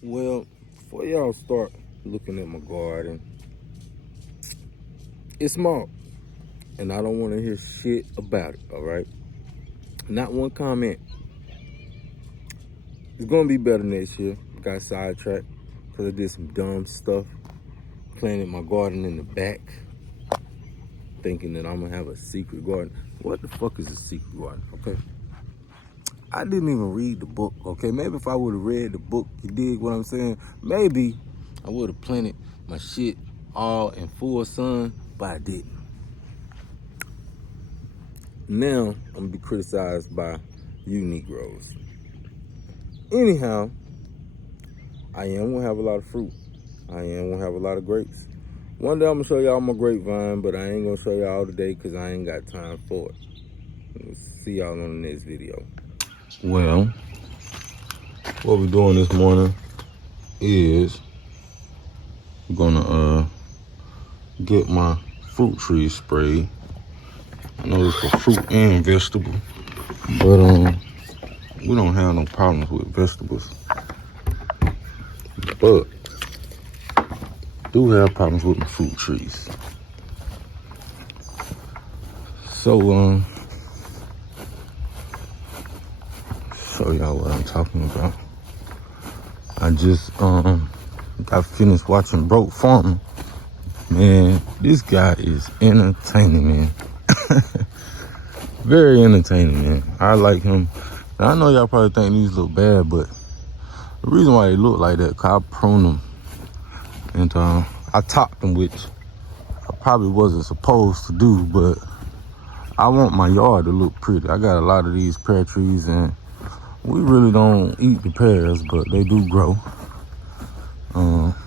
Well, before y'all start looking at my garden, it's small, and I don't want to hear shit about it, all right? Not one comment. It's going to be better next year. Got sidetracked because I did some dumb stuff, planted my garden in the back, thinking that I'm going to have a secret garden. What the fuck is a secret garden, okay? I didn't even read the book, okay? Maybe if I would have read the book, you dig what I'm saying? Maybe I would have planted my shit all in full sun, but I didn't. Now, I'm gonna be criticized by you Negroes. Anyhow, I am gonna have a lot of fruit. I am gonna have a lot of grapes. One day I'm gonna show y'all my grapevine, but I ain't gonna show y'all today because I ain't got time for it. See y'all on the next video. Well, what we're doing this morning is I'm gonna get my fruit trees sprayed. I know it's for fruit and vegetable, but we don't have no problems with vegetables, but do have problems with my fruit trees. So show y'all what I'm talking about. I just got finished watching Broke Farmer. Man, this guy is entertaining, man. Very entertaining, man. I like him. And I know y'all probably think these look bad, but the reason why they look like that, cause I pruned them and I topped them, which I probably wasn't supposed to do, but I want my yard to look pretty. I got a lot of these pear trees, and we really don't eat the pears, but they do grow.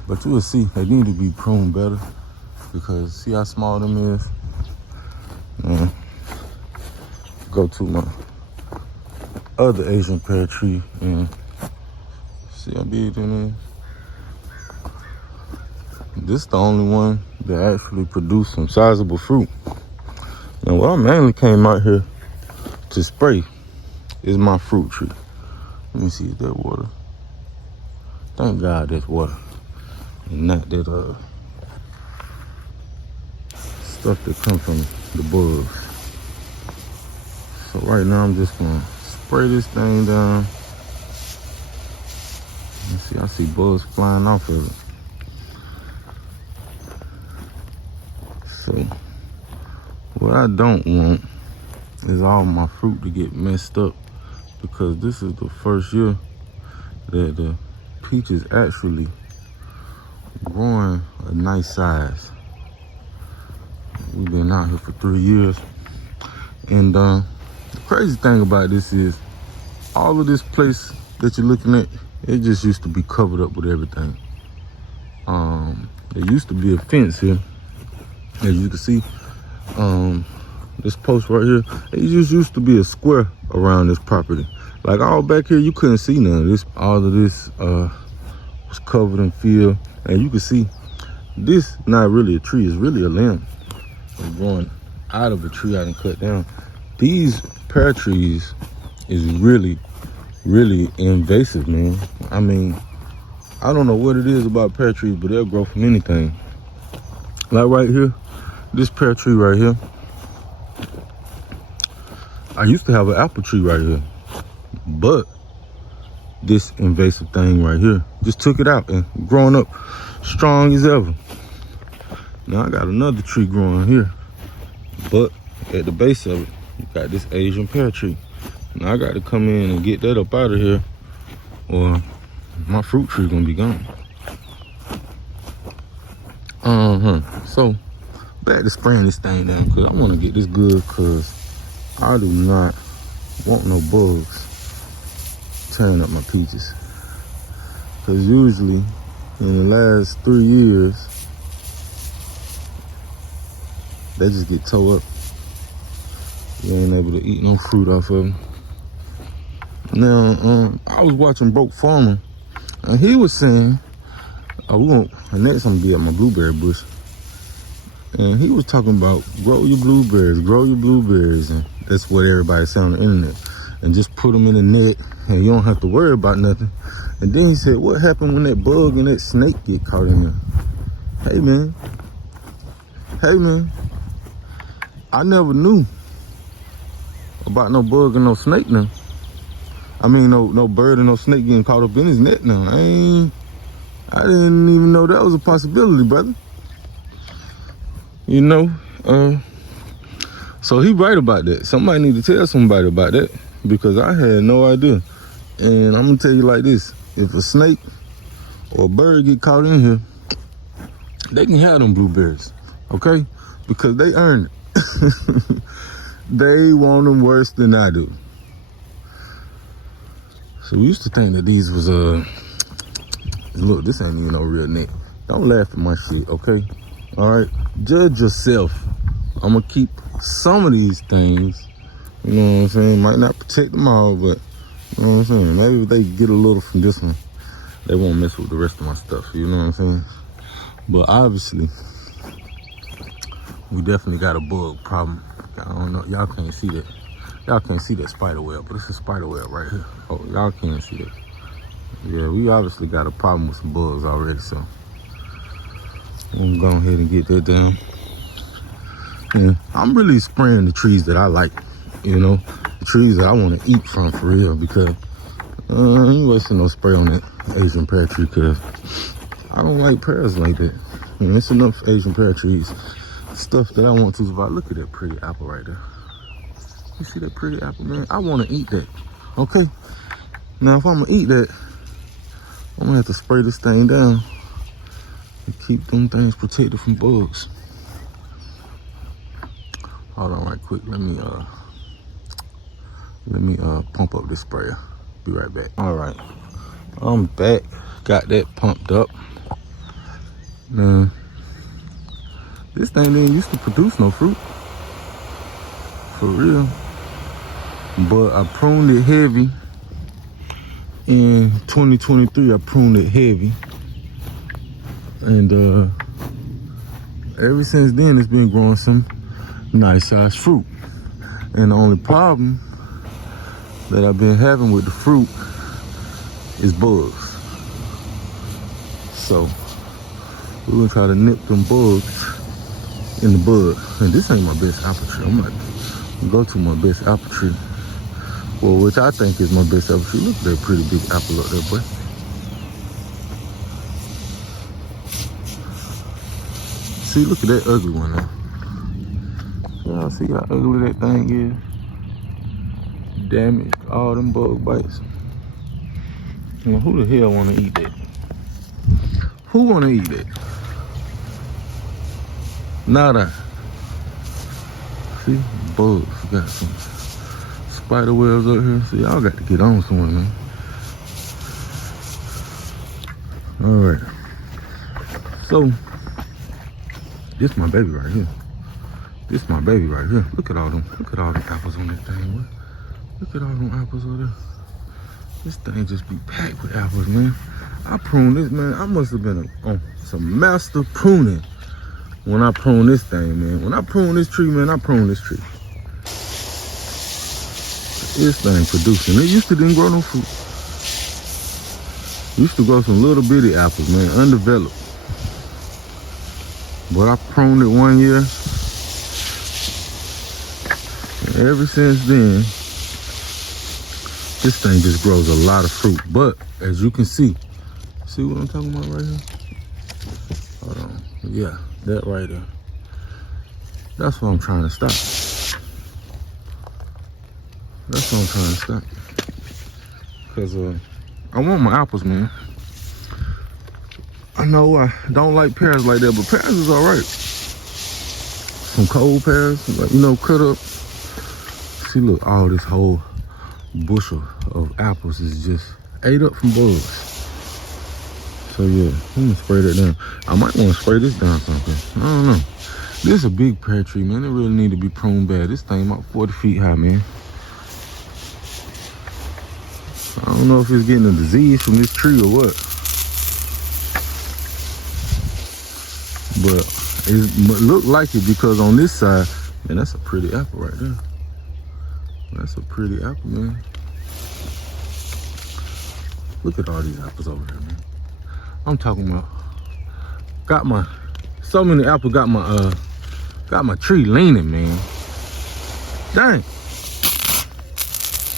But you will see, they need to be pruned better because see how small them is? Go to my other Asian pear tree and see how big it is. This is the only one that actually produced some sizable fruit. And what I mainly came out here to spray is my fruit tree. Let me see, is that water? Thank God that's water. And not that stuff that comes from the bugs. So right now I'm just gonna spray this thing down. Let's see, I see bugs flying off of it. So what I don't want is all my fruit to get messed up, because this is the first year that the peach is actually growing a nice size. We've been out here for 3 years, and the crazy thing about this is all of this place that you're looking at, it just used to be covered up with everything. There used to be a fence here, as you can see. This post right here, it just used to be a square around this property. Like all back here, you couldn't see none of this. All of this was covered in field, and you can see this not really a tree, it's really a limb. It's growing out of a tree I done cut down. These pear trees is really, really invasive, man. I mean, I don't know what it is about pear trees, but they'll grow from anything. Like right here, this pear tree right here, I used to have an apple tree right here, but this invasive thing right here just took it out and growing up strong as ever. Now I got another tree growing here, but at the base of it, you got this Asian pear tree. Now I got to come in and get that up out of here, or my fruit tree gonna be gone. So back to spraying this thing down, because I want to get this good, because I do not want no bugs tearing up my peaches. Because usually in the last 3 years, they just get tore up. You ain't able to eat no fruit off of them. Now, I was watching Broke Farmer, and he was saying, and next I'm gonna be at my blueberry bush. And he was talking about grow your blueberries, and that's what everybody said on the internet. And just put them in the net, and you don't have to worry about nothing. And then he said, what happened when that bug and that snake get caught in there? Hey man, I never knew about no bug and no snake now. I mean, no bird and no snake getting caught up in his net now. I didn't even know that was a possibility, brother. You know, so he right about that. Somebody need to tell somebody about that, because I had no idea. And I'm gonna tell you like this: if a snake or a bird get caught in here, they can have them blueberries, okay? Because they earned it. They want them worse than I do. So we used to think that these was look, this ain't even no real net. Don't laugh at my shit, okay? All right, judge yourself. I'm gonna keep some of these things, you know what I'm saying? Might not protect them all, but you know what I'm saying? Maybe if they get a little from this one, they won't mess with the rest of my stuff, you know what I'm saying? But obviously, we definitely got a bug problem. I don't know, y'all can't see that. Y'all can't see that spider web, but it's a spider web right here. Oh, y'all can't see that. Yeah, we obviously got a problem with some bugs already, so I'm gonna go ahead and get that done. And I'm really spraying the trees that I like, you know, the trees that I want to eat from for real, because I ain't wasting no spray on that Asian pear tree, because I don't like pears like that. And it's enough Asian pear trees. Stuff that I want to survive. Look at that pretty apple right there. You see that pretty apple, man? I want to eat that, okay? Now, if I'm going to eat that, I'm going to have to spray this thing down and keep them things protected from bugs. Hold on right quick. Let me pump up this sprayer. Be right back. All right, I'm back. Got that pumped up. Now, this thing didn't used to produce no fruit, for real. But I pruned it heavy. In 2023, I pruned it heavy. And ever since then, it's been growing some nice sized fruit. And the only problem that I've been having with the fruit is bugs. So we're gonna try to nip them bugs in the bud. And this ain't my best apple tree. I'm gonna go to my best apple tree. Well, which I think is my best apple tree. Look at that pretty big apple up there, boy. See, look at that ugly one now. Y'all see how ugly that thing is? Damaged, all them bug bites. Well, who the hell wanna eat that? Who wanna eat that? Nada. See, bugs. Got some spider webs up here. So y'all got to get on somewhere, man. All right. So this my baby right here. This my baby right here. Look at all them apples on that thing, boy. Look at all them apples over there. This thing just be packed with apples, man. I pruned this, man. I must have been on some master pruning when I prune this thing, man. When I prune this tree, man, I prune this tree. This thing producing. It used to didn't grow no fruit. Used to grow some little bitty apples, man, undeveloped. But I pruned it one year. And ever since then, this thing just grows a lot of fruit. But as you can see what I'm talking about right here? Hold on. Yeah, that right there. That's what I'm trying to stop. That's what I'm trying to stop. Because I want my apples, man. I know I don't like pears like that, but pears is all right. Some cold pears, like, you know, cut up. See, look, all this whole bushel of apples is just ate up from bugs. So yeah, I'm gonna spray that down. I might want to spray this down something. I don't know. This is a big pear tree, man. It really need to be pruned bad. This thing about 40 feet high, man. I don't know if it's getting a disease from this tree or what. But it look like it, because on this side, man, that's a pretty apple right there. That's a pretty apple, man. Look at all these apples over here, man. I'm talking about, so many apples got my tree leaning, man. Dang.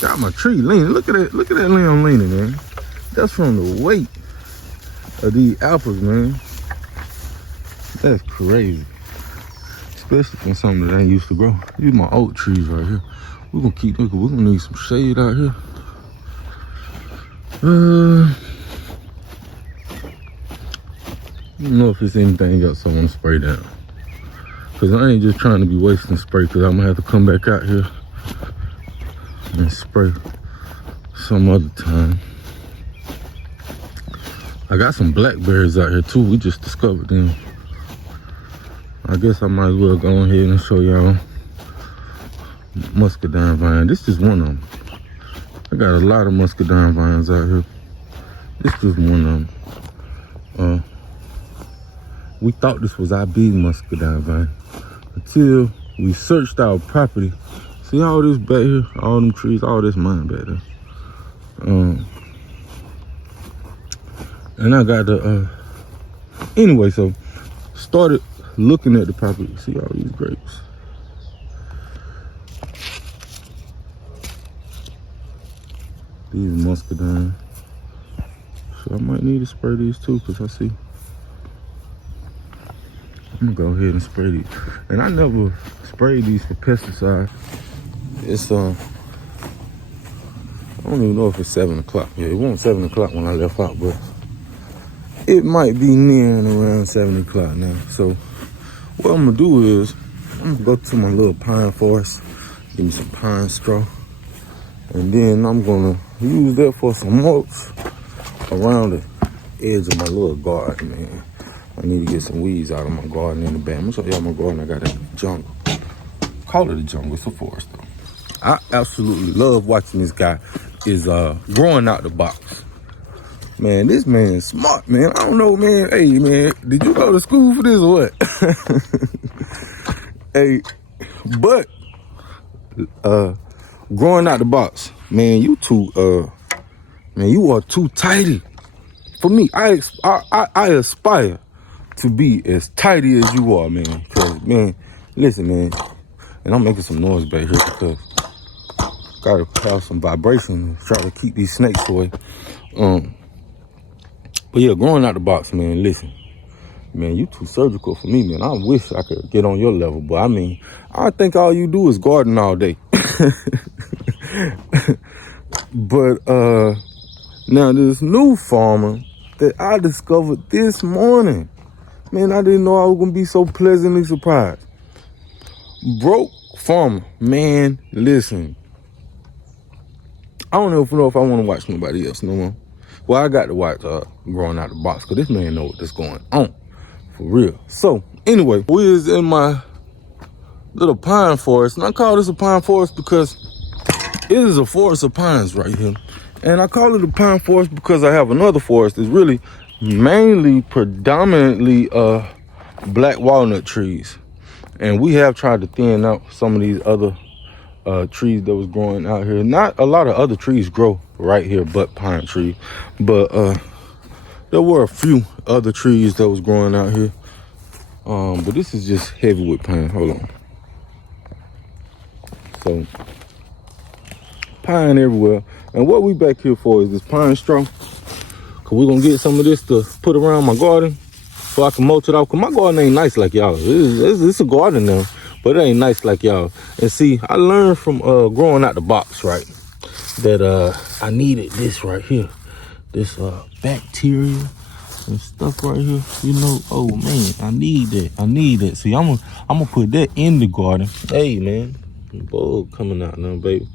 Got my tree leaning. Look at that limb leaning, man. That's from the weight of these apples, man. That's crazy. Especially from something that ain't used to grow. These my oak trees right here. We're gonna keep looking. We're gonna need some shade out here. I don't know if there's anything else I want to spray down. Cause I ain't just trying to be wasting spray, cause I'm gonna have to come back out here and spray some other time. I got some blackberries out here too. We just discovered them. I guess I might as well go ahead and show y'all muscadine vine. This is one of them. I got a lot of muscadine vines out here. This is one of them. We thought this was our big muscadine vine until we searched our property. See all this back here, all them trees, all this mine back there. And I got the anyway, so started looking at the property. See all these grapes. These muscadine. So I might need to spray these too, because I see. I'm gonna go ahead and spray these. And I never sprayed these for pesticides. It's I don't even know if it's 7 o'clock. Yeah, it wasn't 7 o'clock when I left out, but it might be nearing around 7 o'clock now. So what I'm gonna do is I'm gonna go to my little pine forest, give me some pine straw, and then I'm gonna use that for some mulch around the edge of my little garden, man. I need to get some weeds out of my garden in the back. I'm gonna show y'all my garden. I got a jungle. Call it a jungle, it's a forest though. I absolutely love watching this guy is growing out the box. Man, this man's smart, man. I don't know, man. Hey, man, did you go to school for this or what? Hey, but growing out the box, man, you are too tidy. For me, I aspire to be as tidy as you are, man. Cause, man, listen, man, and I'm making some noise back here because gotta have some vibration, try to keep these snakes away. But yeah, growing out the box, man, listen. Man, you too surgical for me, man. I wish I could get on your level, but I mean, I think all you do is garden all day. But now this new farmer that I discovered this morning, man, I didn't know I was gonna be so pleasantly surprised. Broke farmer, man, listen. I don't know if I want to watch nobody else no more. Well, I got to watch growing out the box, because this man know what's going on. For real. So, anyway, we is in my little pine forest. And I call this a pine forest because it is a forest of pines right here. And I call it a pine forest because I have another forest that's really mainly predominantly black walnut trees. And we have tried to thin out some of these other trees that was growing out here. Not a lot of other trees grow right here but pine tree, but there were a few other trees that was growing out here, but this is just heavyweight pine. Hold on. So pine everywhere, and what we back here for is this pine straw, because we're gonna get some of this to put around my garden so I can mulch it off, because my garden ain't nice like y'all. It's a garden now, but it ain't nice like y'all. And see, I learned from growing out the box, right, that I needed this right here, this bacteria and stuff right here, you know. Oh man, I need that. See, I'm gonna put that in the garden. Hey man, bug coming out now, baby.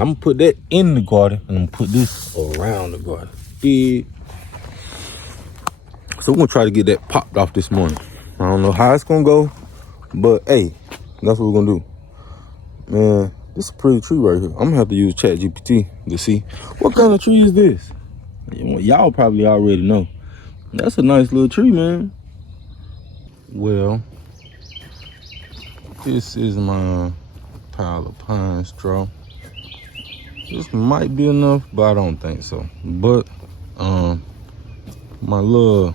I'm gonna put that in the garden, and I'm gonna put this around the garden. Big. So we're gonna try to get that popped off this morning. I don't know how it's gonna go, but hey, that's what we're gonna do. Man, this is a pretty tree right here. I'm gonna have to use ChatGPT to see what kind of tree is this. Y'all probably already know. That's a nice little tree, man. Well, this is my pile of pine straw. This might be enough, but I don't think so. But my little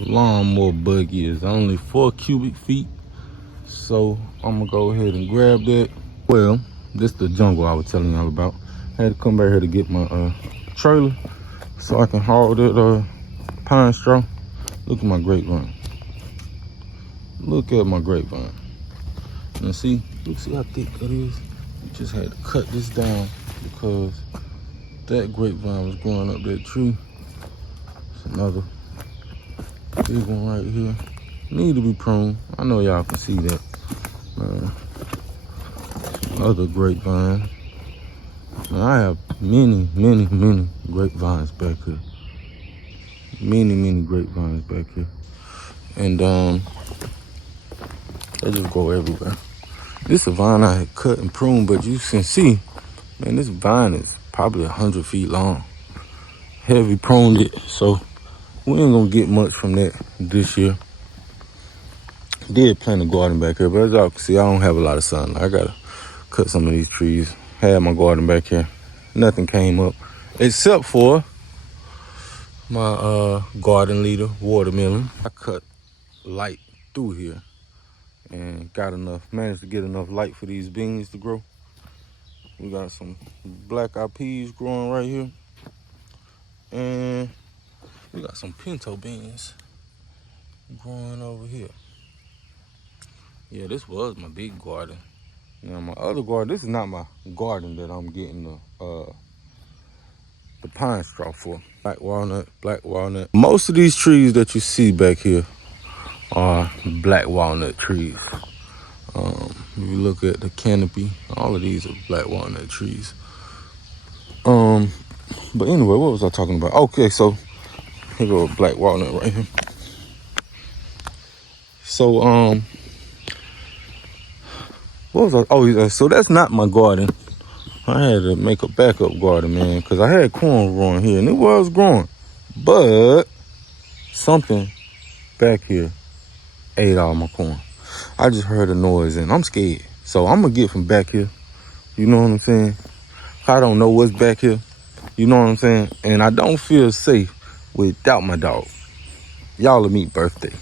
lawnmower buggy is only 4 cubic feet, so I'm gonna go ahead and grab that. Well, this the jungle I was telling y'all about. I had to come back here to get my trailer so I can haul that pine straw. Look at my grapevine. Look at my grapevine. And see how thick that is? We just had to cut this down because that grapevine was growing up that tree. It's another big one right here. Need to be pruned. I know y'all can see that. Other grapevine. Now, I have many grapevines back here. Many grapevines back here. And they just grow everywhere. This is a vine I had cut and pruned, but you can see, man, this vine is probably 100 feet long. Heavy pruned it, so we ain't gonna get much from that this year. Did plant a garden back here, but as y'all can see, I don't have a lot of sunlight. I gotta cut some of these trees. Had my garden back here. Nothing came up except for my garden leader watermelon. I cut light through here and managed to get enough light for these beans to grow. We got some black eyed peas growing right here, and we got some pinto beans growing over here. Yeah, this was my big garden. Now my other garden, this is not my garden that I'm getting the pine straw for. Black walnut. Most of these trees that you see back here are black walnut trees. If you look at the canopy, all of these are black walnut trees. But anyway, what was I talking about? Okay, so here go a black walnut right here. So what was I? Oh yeah, so that's not my garden. I had to make a backup garden, man, because I had corn growing here, and it was growing. But something back here ate all my corn. I just heard a noise, and I'm scared. So I'm going to get from back here. You know what I'm saying? I don't know what's back here. You know what I'm saying? And I don't feel safe without my dog. Y'all will meet birthday.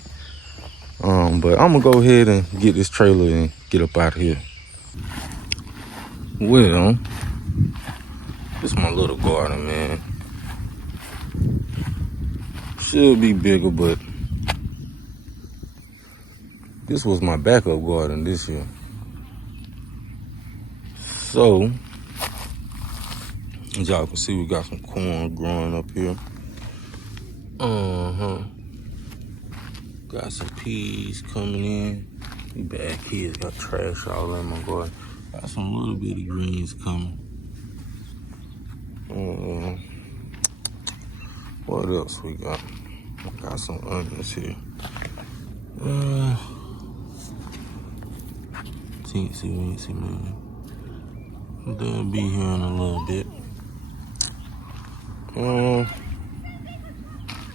But I'm going to go ahead and get this trailer and get up out of here. Well, this is my little garden, man. Should be bigger, but this was my backup garden this year. So, as y'all can see, we got some corn growing up here. Got some peas coming in. These bad kids got trash all in my garden. Got some little bitty greens coming. What else we got? Got some onions here. Teensy weensy, man. They'll be here in a little bit.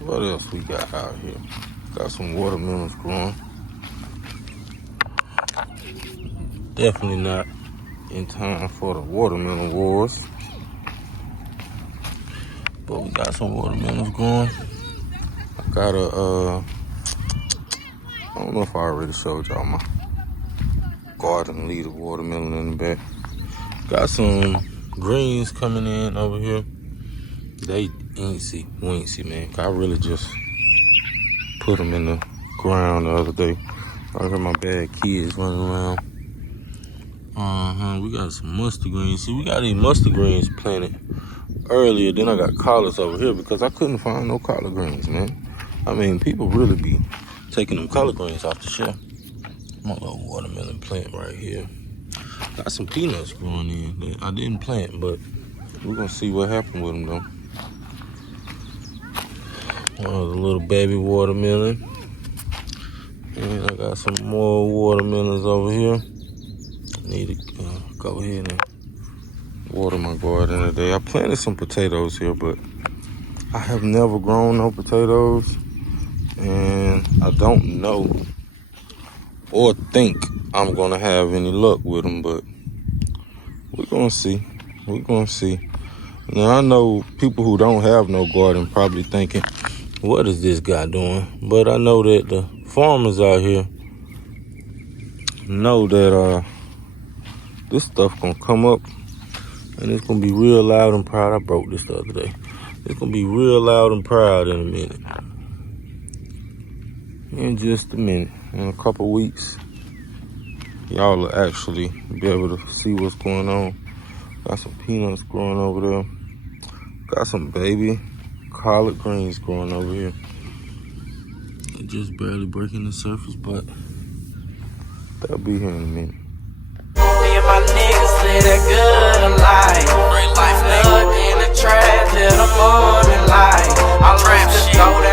What else we got out here? Got some watermelons growing. Definitely not in time for the watermelon wars. But we got some watermelons growing. I got I don't know if I already showed y'all my garden leader watermelon in the back. Got some greens coming in over here. They weensy, man. I really just put them in the ground the other day. I heard my bad kids running around. We got some mustard greens. See, we got these mustard greens planted earlier. Then I got collards over here because I couldn't find no collard greens, man. I mean, people really be taking them collard greens off the shelf. My little watermelon plant right here. Got some peanuts growing in that I didn't plant, but we're gonna see what happened with them though. The little baby watermelon. And I got some more watermelons over here. Need to go ahead and water my garden today. I planted some potatoes here, but I have never grown no potatoes. And I don't know or think I'm gonna have any luck with them, but we're gonna see. We're gonna see. Now I know people who don't have no garden probably thinking, what is this guy doing? But I know that the farmers out here know that this stuff gonna come up and it's gonna be real loud and proud. I broke this the other day. It's gonna be real loud and proud in a minute. In just a minute. In a couple weeks, y'all will actually be able to see what's going on. Got some peanuts growing over there. Got some baby collard greens growing over here. They're just barely breaking the surface, but they'll be here in a minute. Me and my niggas live that good life. Stuck in the trap till the morning light. I love to go down.